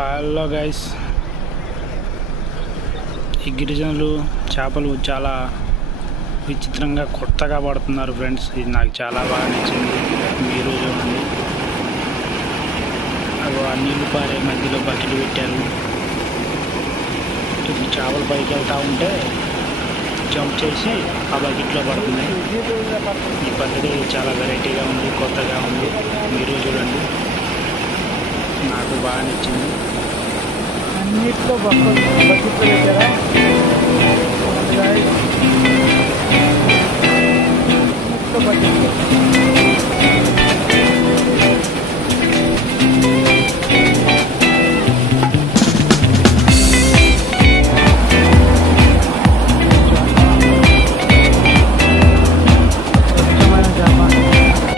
Hello guys, ఈ గిరిజనులు చేపలు చాలా విచిత్రంగా కొత్తగా పడుతున్నారు ఫ్రెండ్స్. ఇది నాకు చాలా బాగా నచ్చింది. మీరు చూడండి, అవి ఆ నీళ్ళు పారే మధ్యలో బకెట్లు పెట్టారు. ఇది చేపలు పైకి వెళ్తూ ఉంటే జంప్ చేసి ఆ బకెట్లో పడుతున్నాయి. ఈ పద్ధతి చాలా వెరైటీగా ఉంది, కొత్తగా ఉంది. మీరు చూడండి, నాకు బాగా నచ్చింది. అన్నిట్లో బకెట్లు పెట్టారా? అన్నిట్లో బకెట్లు